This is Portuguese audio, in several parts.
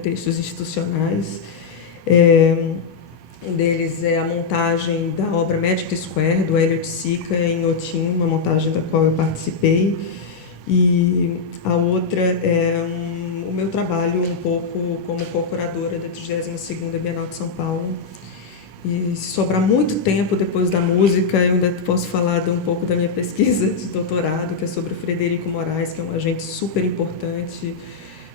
textos institucionais. Um deles é a montagem da obra Magic Square, do Hélio de Sica, em Otim, uma montagem da qual eu participei. E a outra é o meu trabalho um pouco como co-curadora da 32ª Bienal de São Paulo. E se sobrar muito tempo depois da música, eu ainda posso falar um pouco da minha pesquisa de doutorado, que é sobre o Frederico Moraes, que é um agente super importante,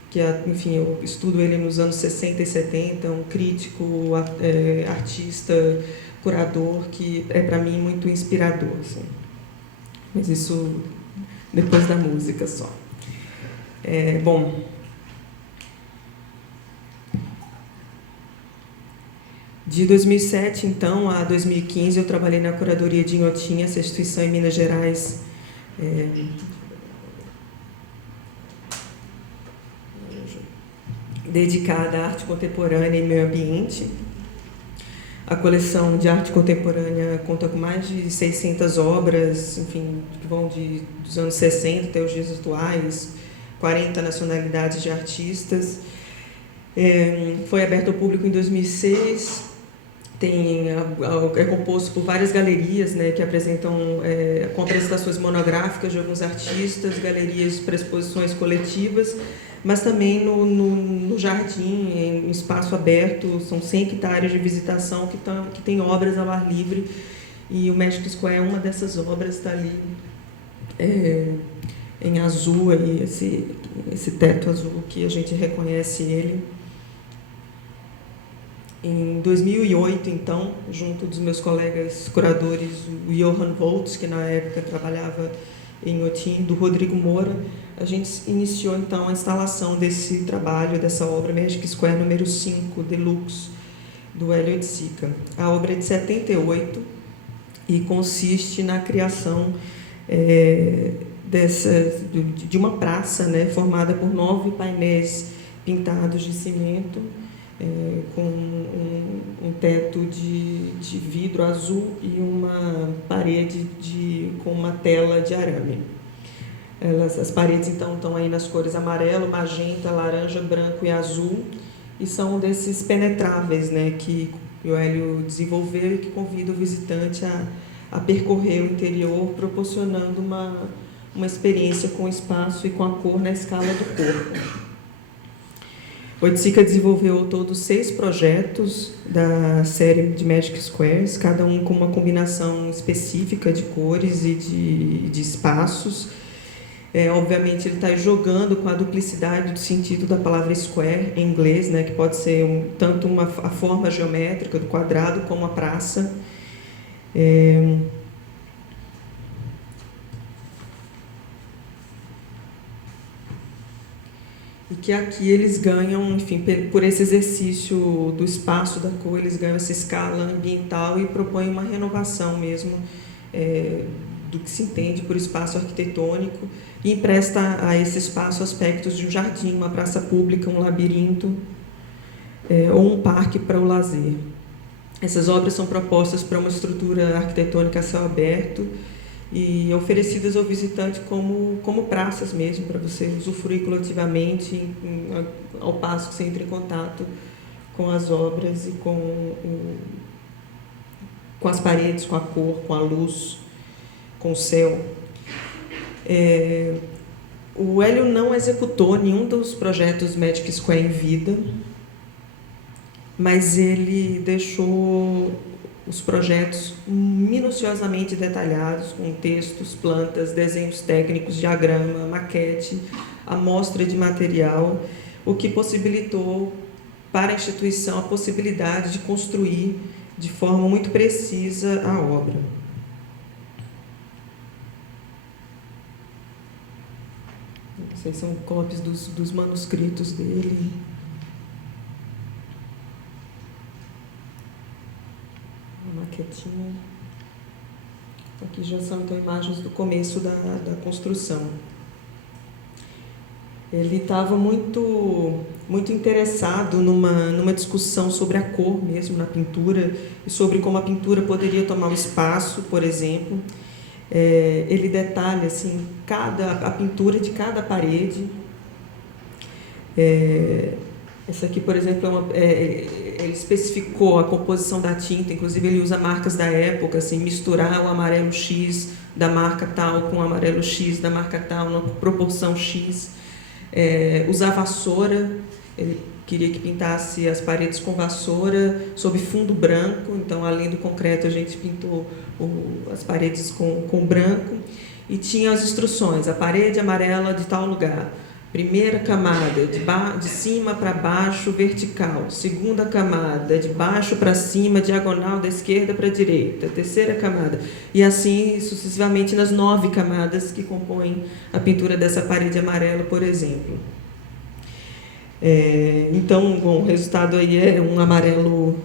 que, enfim, eu estudo ele nos anos 60 e 70, um crítico, artista, curador, que é, para mim, muito inspirador. Assim. Mas isso depois da música só. Bom, de 2007, então, a 2015, eu trabalhei na curadoria de Inhotim, essa instituição em Minas Gerais, dedicada à arte contemporânea e meio ambiente. A coleção de arte contemporânea conta com mais de 600 obras, enfim, que vão dos anos 60 até os dias atuais, 40 nacionalidades de artistas. Foi aberto ao público em 2006, é composto por várias galerias, né, que apresentam com apresentações monográficas de alguns artistas, galerias para exposições coletivas, mas também no jardim, em espaço aberto, são 100 hectares de visitação que tem obras ao ar livre, e o Magic Square é uma dessas obras, está ali em azul, aí, esse teto azul que a gente reconhece ele. Em 2008, então, junto dos meus colegas curadores, o Johann Voltz, que na época trabalhava em Otim, do Rodrigo Moura, a gente iniciou, então, a instalação desse trabalho, dessa obra Magic Square número 5, Deluxe, do Hélio de Sica. A obra é de 78 e consiste na criação de uma praça, né, formada por 9 painéis pintados de cimento, com um teto de vidro azul e uma parede com uma tela de arame. As paredes, então, estão aí nas cores amarelo, magenta, laranja, branco e azul, e são desses penetráveis, né, que o Hélio desenvolveu e que convida o visitante a percorrer o interior, proporcionando uma experiência com o espaço e com a cor na escala do corpo. O Oiticica desenvolveu ao todo 6 projetos da série de Magic Squares, cada um com uma combinação específica de cores e de espaços. Obviamente, ele está jogando com a duplicidade do sentido da palavra square em inglês, né, que pode ser tanto a forma geométrica do quadrado como a praça. E que aqui eles ganham, enfim, por esse exercício do espaço, da cor, eles ganham essa escala ambiental e propõem uma renovação mesmo do que se entende por espaço arquitetônico e empresta a esse espaço aspectos de um jardim, uma praça pública, um labirinto ou um parque para o lazer. Essas obras são propostas para uma estrutura arquitetônica a céu aberto e oferecidas ao visitante como praças mesmo, para você usufruir coletivamente, ao passo que você entra em contato com as obras e com as paredes, com a cor, com a luz, com o céu. O Hélio não executou nenhum dos projetos Magic Square em vida, mas ele deixou os projetos minuciosamente detalhados, com textos, plantas, desenhos técnicos, diagrama, maquete, amostra de material, o que possibilitou para a instituição a possibilidade de construir de forma muito precisa a obra. Essas são cópias dos manuscritos dele. Maquetinha. Aqui já são então imagens do começo da construção. Ele estava muito interessado numa discussão sobre a cor mesmo na pintura e sobre como a pintura poderia tomar o espaço, por exemplo. Ele detalha assim, a pintura de cada parede. Essa aqui, por exemplo, ele especificou a composição da tinta, inclusive ele usa marcas da época, assim, misturar o amarelo X da marca tal com o amarelo X da marca tal, numa proporção X. Usar vassoura, ele queria que pintasse as paredes com vassoura sob fundo branco, então, além do concreto, a gente pintou as paredes com branco, e tinha as instruções: a parede amarela de tal lugar, primeira camada, de cima para baixo, vertical. Segunda camada, de baixo para cima, diagonal, da esquerda para a direita. Terceira camada. E assim sucessivamente nas 9 camadas que compõem a pintura dessa parede amarela, por exemplo. Então, bom, o resultado aí é um amarelo.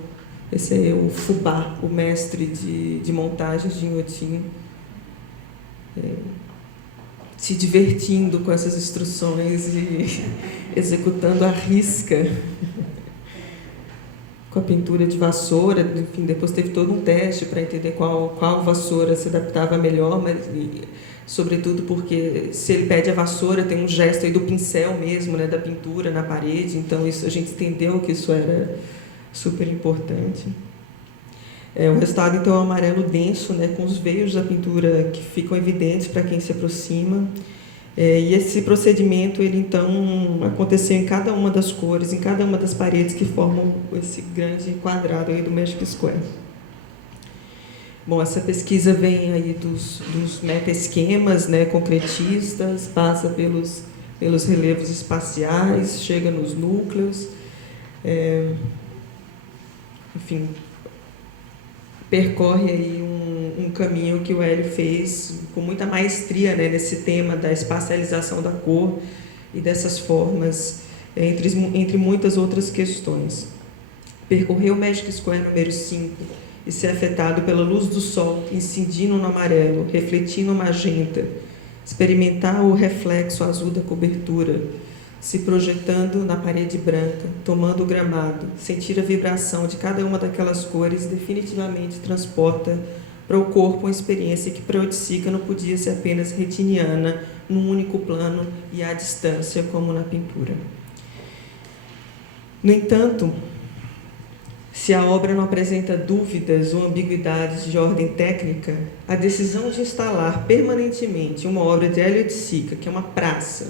Esse é o Fubá, o mestre de montagens de Inhotim, se divertindo com essas instruções e executando à risca com a pintura de vassoura. Enfim, depois teve todo um teste para entender qual vassoura se adaptava melhor, mas sobretudo porque se ele pede a vassoura, tem um gesto aí do pincel mesmo, né, da pintura na parede, então isso, a gente entendeu que isso era super importante. O resultado, então, é um amarelo denso, né, com os veios da pintura que ficam evidentes para quem se aproxima. E esse procedimento, ele, então, aconteceu em cada uma das cores, em cada uma das paredes que formam esse grande quadrado aí do Magic Square. Bom, essa pesquisa vem aí dos meta-esquemas, né, concretistas, passa pelos relevos espaciais, chega nos núcleos, enfim, percorre aí um caminho que o Hélio fez com muita maestria, né, nesse tema da espacialização da cor e dessas formas, entre muitas outras questões. Percorrer o Magic Square número 5 e ser afetado pela luz do sol, incidindo no amarelo, refletindo no magenta, experimentar o reflexo azul da cobertura, se projetando na parede branca, tomando o gramado, sentir a vibração de cada uma daquelas cores, definitivamente transporta para o corpo uma experiência que para Oiticica não podia ser apenas retiniana, num único plano e à distância, como na pintura. No entanto, se a obra não apresenta dúvidas ou ambiguidades de ordem técnica, a decisão de instalar permanentemente uma obra de Hélio Oiticica, que é uma praça,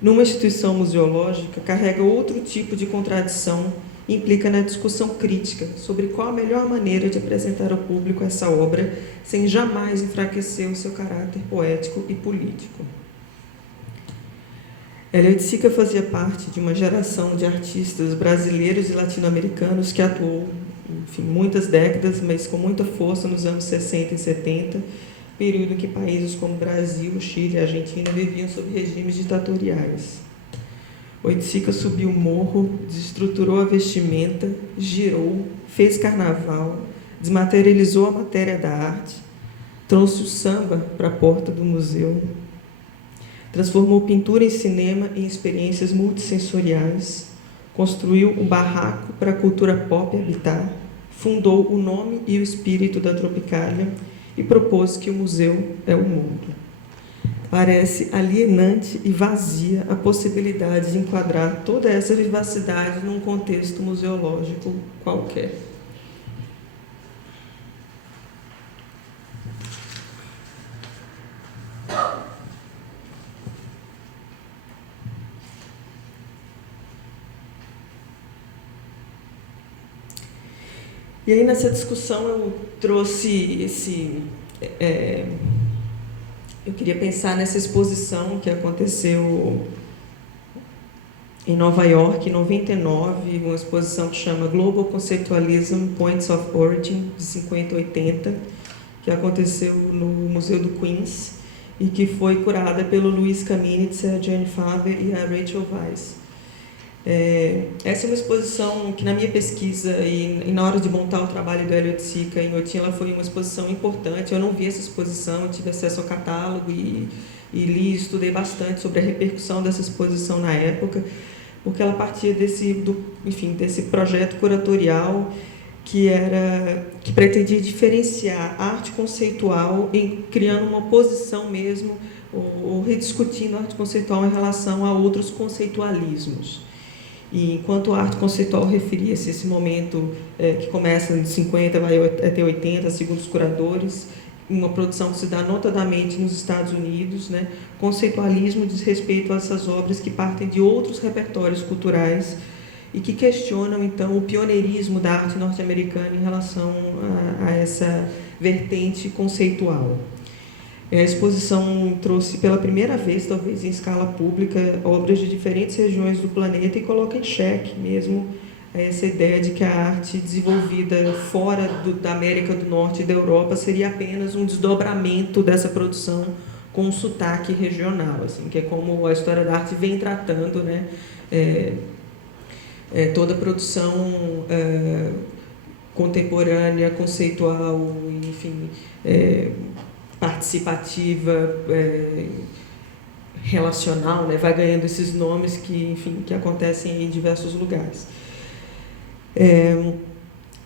numa instituição museológica, carrega outro tipo de contradição e implica na discussão crítica sobre qual a melhor maneira de apresentar ao público essa obra sem jamais enfraquecer o seu caráter poético e político. Hélio Oiticica fazia parte de uma geração de artistas brasileiros e latino-americanos que atuou, enfim, muitas décadas, mas com muita força nos anos 60 e 70, período em que países como Brasil, Chile e Argentina viviam sob regimes ditatoriais. Oiticica subiu o morro, desestruturou a vestimenta, girou, fez carnaval, desmaterializou a matéria da arte, trouxe o samba para a porta do museu, transformou pintura em cinema em experiências multissensoriais, construiu um barraco para a cultura pop habitar, fundou o nome e o espírito da Tropicália e propôs que o museu é o mundo. Parece alienante e vazia a possibilidade de enquadrar toda essa vivacidade num contexto museológico qualquer. E aí, nessa discussão, eu trouxe eu queria pensar nessa exposição que aconteceu em Nova York, em 99, uma exposição que chama Global Conceptualism Points of Origin, de 50 a 80, que aconteceu no Museu do Queens e que foi curada pelo Luiz Kaminitz, a Jane Faber e a Rachel Weisz. Essa é uma exposição que, na minha pesquisa e na hora de montar o trabalho do Hélio Oiticica em Inhotim, ela foi uma exposição importante. Eu não vi essa exposição, eu tive acesso ao catálogo e li e estudei bastante sobre a repercussão dessa exposição na época, porque ela partia desse projeto curatorial que pretendia diferenciar a arte conceitual, criando uma oposição mesmo, ou rediscutindo a arte conceitual em relação a outros conceitualismos. E enquanto a arte conceitual referia-se a esse momento que começa em 50, vai até 80, segundo os curadores, uma produção que se dá notadamente nos Estados Unidos, né? Conceitualismo diz respeito a essas obras que partem de outros repertórios culturais e que questionam, então, o pioneirismo da arte norte-americana em relação a essa vertente conceitual. A exposição trouxe pela primeira vez, talvez em escala pública, obras de diferentes regiões do planeta e coloca em xeque mesmo essa ideia de que a arte desenvolvida fora da América do Norte e da Europa seria apenas um desdobramento dessa produção com um sotaque regional, assim, que é como a história da arte vem tratando, né? Toda a produção contemporânea, conceitual, enfim, participativa, relacional, né? Vai ganhando esses nomes que, enfim, que acontecem em diversos lugares.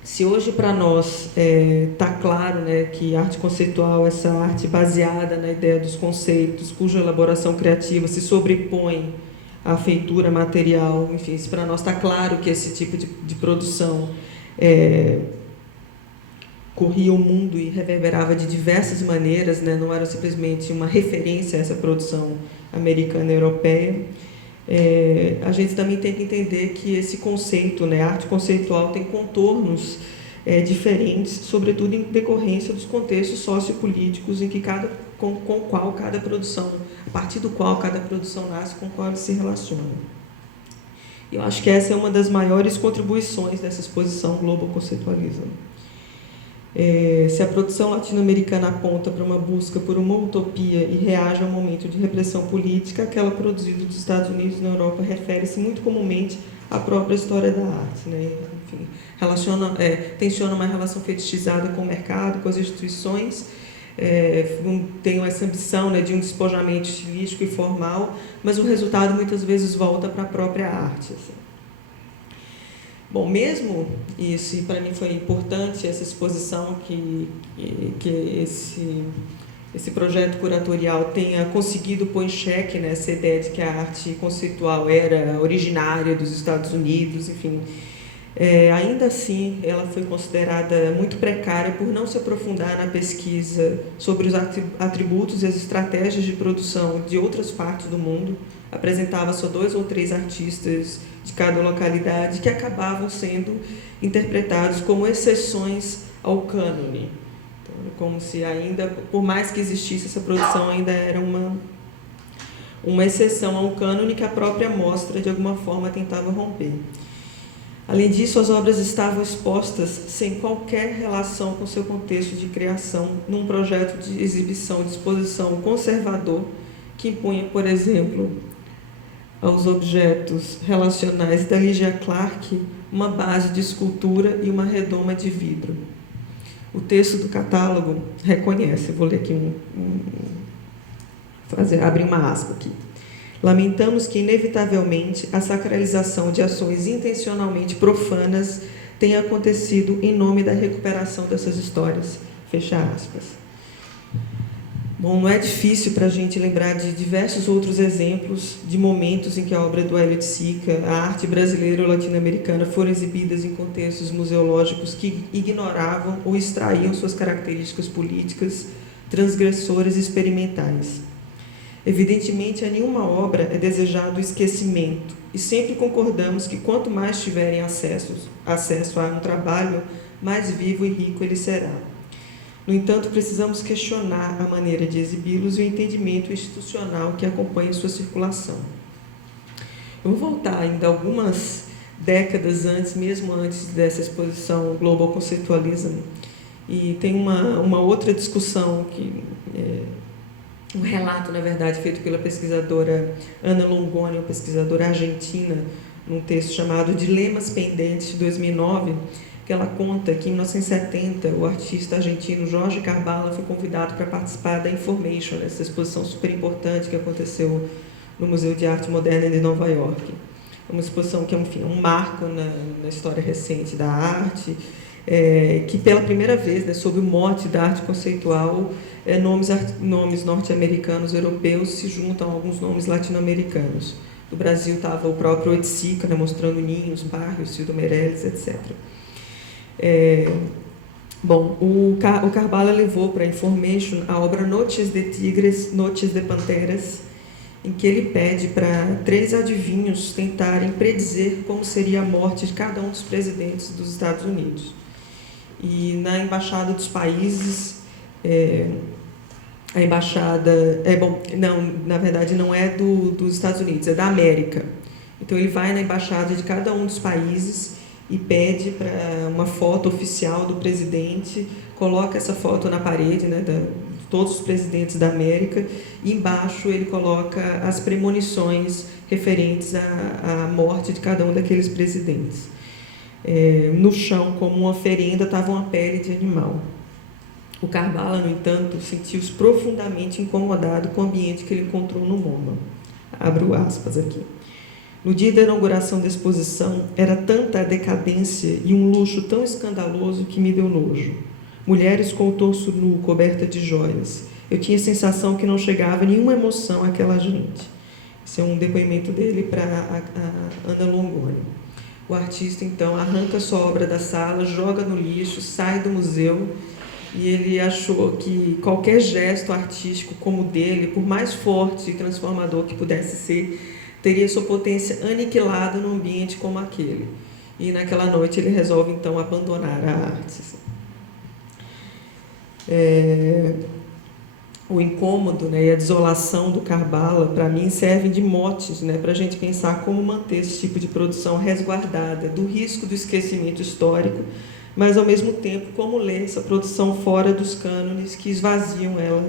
Se hoje para nós está claro, né, que arte conceitual, essa arte baseada na ideia dos conceitos, cuja elaboração criativa se sobrepõe à feitura material, enfim, se para nós está claro que esse tipo de produção corria o mundo e reverberava de diversas maneiras, né, não era simplesmente uma referência a essa produção americana e europeia, a gente também tem que entender que esse conceito, né, arte conceitual, tem contornos diferentes, sobretudo em decorrência dos contextos sociopolíticos em que com qual cada produção, a partir do qual cada produção nasce, com qual ele se relaciona. Eu acho que essa é uma das maiores contribuições dessa exposição Global Conceptualism. Se a produção latino-americana aponta para uma busca por uma utopia e reage a um momento de repressão política, aquela produzida dos Estados Unidos e na Europa refere-se muito comumente à própria história da arte, né? Enfim, tensiona uma relação fetichizada com o mercado, com as instituições, tem essa ambição, né, de um despojamento estilístico e formal, mas o resultado muitas vezes volta para a própria arte, assim. Bom, mesmo isso, e para mim foi importante essa exposição, que esse projeto curatorial tenha conseguido pôr em xeque, né, essa ideia de que a arte conceitual era originária dos Estados Unidos, enfim. Ainda assim, ela foi considerada muito precária por não se aprofundar na pesquisa sobre os atributos e as estratégias de produção de outras partes do mundo. Apresentava só 2 ou 3 artistas de cada localidade que acabavam sendo interpretados como exceções ao cânone. Então, como se ainda, por mais que existisse essa produção, ainda era uma exceção ao cânone que a própria mostra, de alguma forma, tentava romper. Além disso, as obras estavam expostas sem qualquer relação com seu contexto de criação, num projeto de exibição, de exposição conservador, que impunha, por exemplo, aos objetos relacionais da Lygia Clark uma base de escultura e uma redoma de vidro. O texto do catálogo reconhece, vou ler aqui abrir uma aspa aqui. Lamentamos que, inevitavelmente, a sacralização de ações intencionalmente profanas tenha acontecido em nome da recuperação dessas histórias. Fecha aspas. Bom, não é difícil para a gente lembrar de diversos outros exemplos de momentos em que a obra do Elliot Sica, a arte brasileira ou latino-americana, foram exibidas em contextos museológicos que ignoravam ou extraíam suas características políticas, transgressoras e experimentais. Evidentemente, a nenhuma obra é desejado o esquecimento, e sempre concordamos que quanto mais tiverem acesso a um trabalho, mais vivo e rico ele será. No entanto, precisamos questionar a maneira de exibi-los e o entendimento institucional que acompanha sua circulação. Eu vou voltar ainda algumas décadas antes, mesmo antes dessa exposição Global Conceptualism, e tem uma outra discussão, um relato, na verdade, feito pela pesquisadora Ana Longoni, uma pesquisadora argentina, num texto chamado Dilemas Pendentes, de 2009, que ela conta que, em 1970, o artista argentino Jorge Carbala foi convidado para participar da Information, essa exposição super importante que aconteceu no Museu de Arte Moderna de Nova York. É uma exposição que é um marco na história recente da arte, que, pela primeira vez, né, sob o mote da arte conceitual, nomes norte-americanos, europeus, se juntam a alguns nomes latino-americanos. do Brasil estava o próprio Oiticica, né, mostrando ninhos, bairros, Cildo Meirelles, etc. Bom, o Karbala levou para a Information a obra Noches de Tigres, Noches de Panteras, em que ele pede para 3 adivinhos tentarem predizer como seria a morte de cada um dos presidentes dos Estados Unidos. E na Embaixada dos Países, a embaixada... não, na verdade não é dos Estados Unidos, é da América. Então ele vai na embaixada de cada um dos países e pede para uma foto oficial do presidente, coloca essa foto na parede, né, de todos os presidentes da América, e embaixo ele coloca as premonições referentes à morte de cada um daqueles presidentes. No chão, como uma oferenda, estava uma pele de animal. O Karbala, no entanto, sentiu-se profundamente incomodado com o ambiente que ele encontrou no MoMA. Abro aspas aqui. No dia da inauguração da exposição, era tanta a decadência e um luxo tão escandaloso que me deu nojo. Mulheres com o torso nu, coberta de joias. Eu tinha a sensação que não chegava nenhuma emoção àquela gente. Esse é um depoimento dele para a Ana Longoni. O artista, então, arranca sua obra da sala, joga no lixo, sai do museu, e ele achou que qualquer gesto artístico como o dele, por mais forte e transformador que pudesse ser, teria sua potência aniquilada num ambiente como aquele. E naquela noite ele resolve, então, abandonar a arte. O incômodo, né, e a desolação do Karbala, para mim, servem de motes, né, para a gente pensar como manter esse tipo de produção resguardada do risco do esquecimento histórico, mas, ao mesmo tempo, como ler essa produção fora dos cânones que esvaziam ela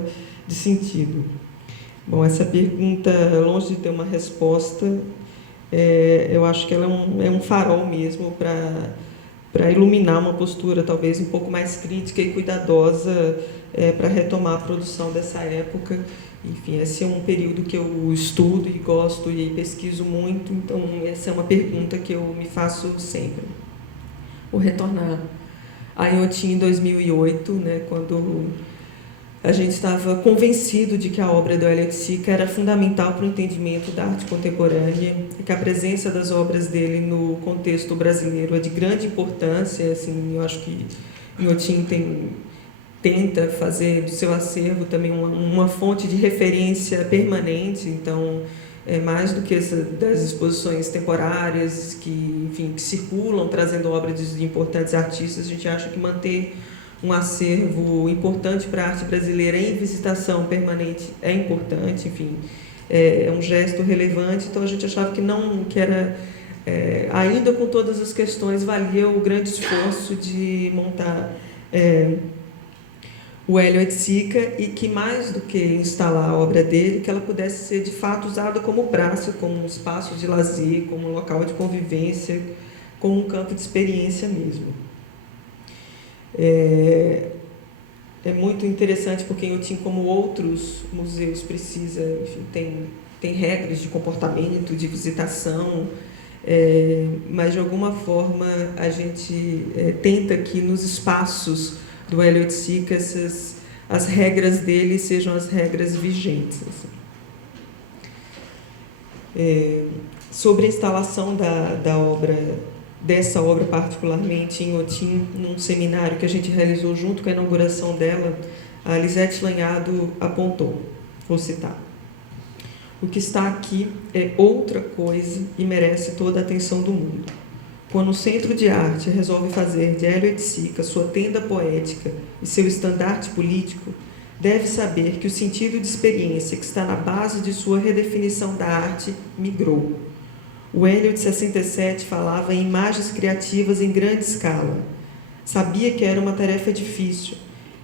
de sentido. Bom, essa pergunta, longe de ter uma resposta, eu acho que ela é um farol mesmo para iluminar uma postura talvez um pouco mais crítica e cuidadosa para retomar a produção dessa época. Enfim, esse é um período que eu estudo e gosto e pesquiso muito, então essa é uma pergunta que eu me faço sempre. Vou retornar a Inhotim em 2008, né, quando a gente estava convencido de que a obra do Hélio Oiticica era fundamental para o entendimento da arte contemporânea, e que a presença das obras dele no contexto brasileiro é de grande importância. Assim, eu acho que Inhotim tenta fazer do seu acervo também uma fonte de referência permanente, então, mais do que das exposições temporárias que circulam, trazendo obras de importantes artistas, a gente acha que manter um acervo importante para a arte brasileira em visitação permanente é importante, enfim, é um gesto relevante. Então a gente achava que era, ainda com todas as questões, valia o grande esforço de montar o Hélio Oiticica, e que, mais do que instalar a obra dele, que ela pudesse ser de fato usada como praça, como um espaço de lazer, como um local de convivência, como um campo de experiência mesmo. É muito interessante porque Inhotim, como outros museus, precisa, enfim, tem regras de comportamento, de visitação, mas de alguma forma a gente tenta que nos espaços do Hélio Oiticica as regras dele sejam as regras vigentes. Sobre a instalação da obra, dessa obra particularmente em Inhotim, num seminário que a gente realizou junto com a inauguração dela, a Lisete Lanhado apontou, vou citar: o que está aqui é outra coisa e merece toda a atenção do mundo. Quando o Centro de Arte resolve fazer de Hélio Oiticica sua tenda poética e seu estandarte político, deve saber que o sentido de experiência que está na base de sua redefinição da arte migrou. O Hélio de 67 falava em imagens criativas em grande escala. Sabia que era uma tarefa difícil,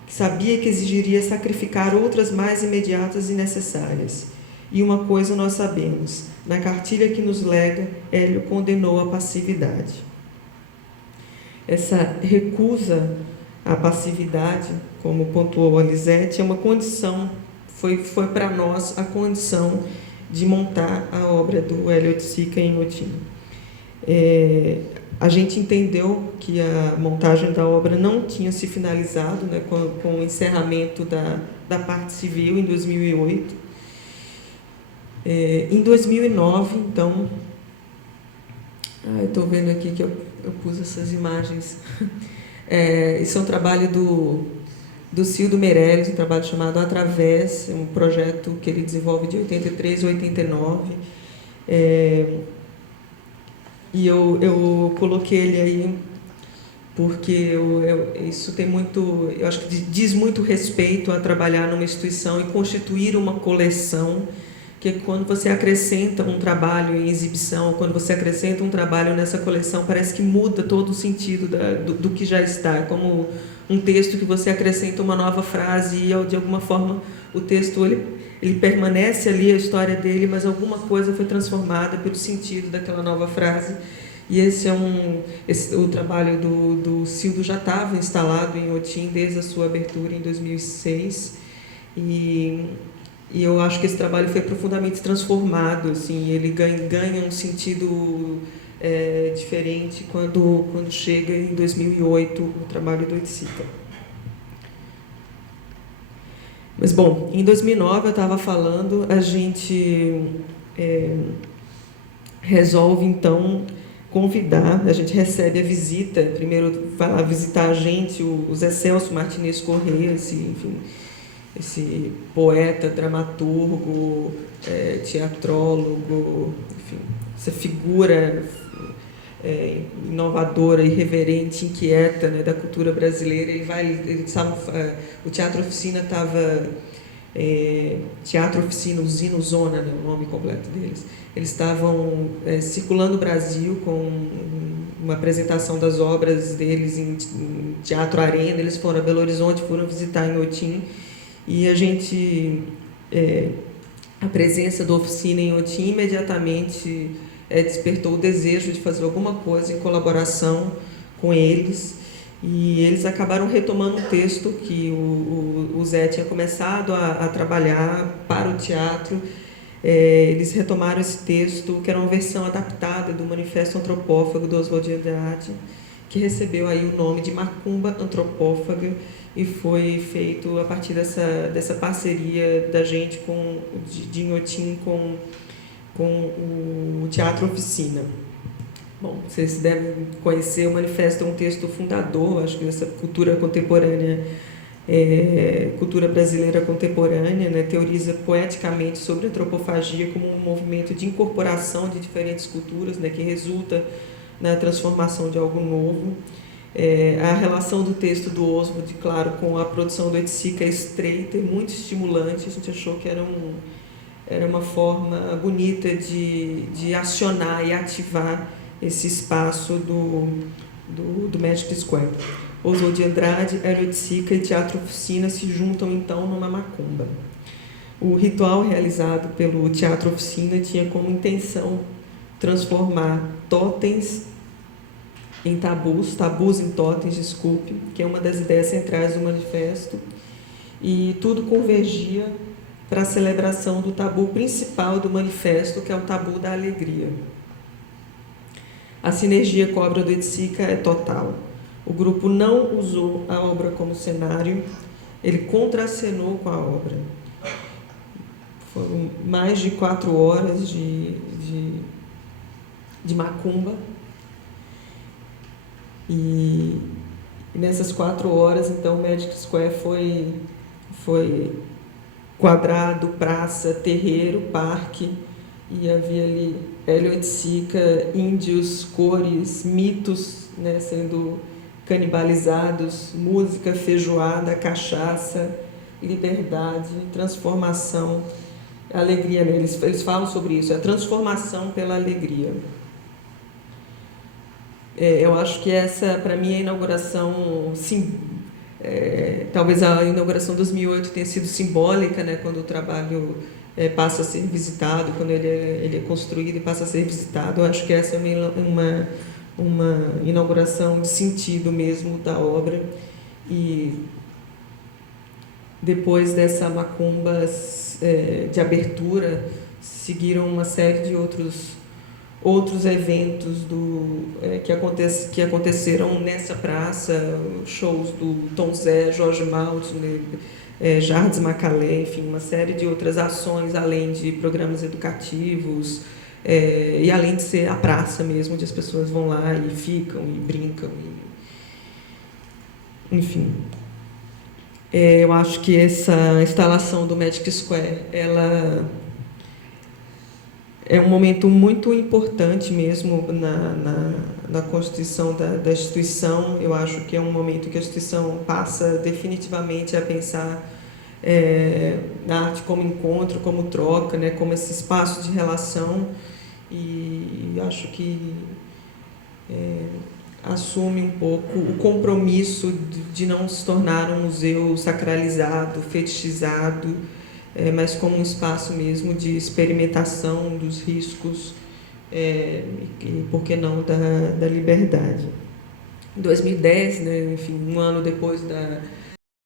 sabia que exigiria sacrificar outras mais imediatas e necessárias. E uma coisa nós sabemos: na cartilha que nos lega, Hélio condenou a passividade. Essa recusa à passividade, como pontuou a Lisete, é uma condição, foi para nós a condição de montar a obra do Hélio Oiticica em Inhotim. A gente entendeu que a montagem da obra não tinha se finalizado, né, com o encerramento da parte civil em 2008, Em 2009, então, eu estou vendo aqui que eu pus essas imagens. Isso é um trabalho do Cildo Meirelles, um trabalho chamado Através, um projeto que ele desenvolve de 83 a 89. E eu coloquei ele aí porque isso tem muito, eu acho que diz muito respeito a trabalhar numa instituição e constituir uma coleção, que quando você acrescenta um trabalho em exibição, quando você acrescenta um trabalho nessa coleção, parece que muda todo o sentido do que já está, como um texto que você acrescenta uma nova frase e, de alguma forma, o texto ele permanece ali, a história dele, mas alguma coisa foi transformada pelo sentido daquela nova frase. E o trabalho do Cildo já estava instalado em Otim desde a sua abertura em 2006, e eu acho que esse trabalho foi profundamente transformado, assim, ele ganha um sentido diferente quando chega em 2008 o trabalho do Oiticica. Mas, bom, em 2009 eu estava falando, a gente resolve, então, convidar, a gente recebe a visita, primeiro vai lá visitar a gente, o Zé Celso Martinez Corrêa, esse poeta, dramaturgo, teatrólogo, enfim, essa figura inovadora, irreverente, inquieta, né, da cultura brasileira. O Teatro Oficina estava... Teatro Oficina, Usina Zona, né, o nome completo deles. Eles estavam circulando o Brasil com uma apresentação das obras deles em Teatro Arena. Eles foram a Belo Horizonte, foram visitar em Otim, e a presença da oficina em Otim imediatamente despertou o desejo de fazer alguma coisa em colaboração com eles. E eles acabaram retomando um texto que o Zé tinha começado a trabalhar para o teatro. Eles retomaram esse texto, que era uma versão adaptada do Manifesto Antropófago do Oswald de Andrade, que recebeu aí o nome de Macumba Antropófaga, e foi feito a partir dessa parceria da gente de Inhotim com o Teatro Oficina. Bom, vocês devem conhecer, o manifesto é um texto fundador, acho que dessa cultura contemporânea, cultura brasileira contemporânea, né, teoriza poeticamente sobre a antropofagia como um movimento de incorporação de diferentes culturas, né, que resulta na transformação de algo novo. A relação do texto do Oswald, claro, com a produção do Oiticica é estreita e muito estimulante. A gente achou que era uma forma bonita de acionar e ativar esse espaço do Magic Square. Oswald de Andrade, Hélio Oiticica e Teatro Oficina se juntam, então, numa macumba. O ritual realizado pelo Teatro Oficina tinha como intenção transformar totens em tabus em totens, desculpe, que é uma das ideias centrais do manifesto, e tudo convergia para a celebração do tabu principal do manifesto, que é o tabu da alegria. A sinergia com a obra do Oiticica é total. O grupo não usou a obra como cenário, ele contracenou com a obra. Foram mais de 4 horas de macumba, e nessas 4 horas, então, o Magic Square foi quadrado, praça, terreiro, parque, e havia ali Hélio Oiticica, índios, cores, mitos, né, sendo canibalizados, música, feijoada, cachaça, liberdade, transformação, alegria, né? Eles falam sobre isso, a transformação pela alegria. Eu acho que essa, para mim, a inauguração, sim, talvez a inauguração de 2008 tenha sido simbólica, né, quando o trabalho passa a ser visitado, quando ele é construído e passa a ser visitado. Eu acho que essa é uma inauguração de sentido mesmo da obra. E depois dessa macumba de abertura, seguiram uma série de outros outros eventos que aconteceram nessa praça, shows do Tom Zé, Jorge Maltner, Jardim Macalé, enfim, uma série de outras ações, além de programas educativos, e além de ser a praça mesmo, onde as pessoas vão lá e ficam e brincam, enfim. Eu acho que essa instalação do Magic Square, ela é um momento muito importante mesmo na constituição da instituição. Eu acho que é um momento que a instituição passa definitivamente a pensar na arte como encontro, como troca, né, como esse espaço de relação, e acho que assume um pouco o compromisso de não se tornar um museu sacralizado, fetichizado, mas como um espaço mesmo de experimentação dos riscos e, por que não, da liberdade. Em 2010, né, enfim, um ano depois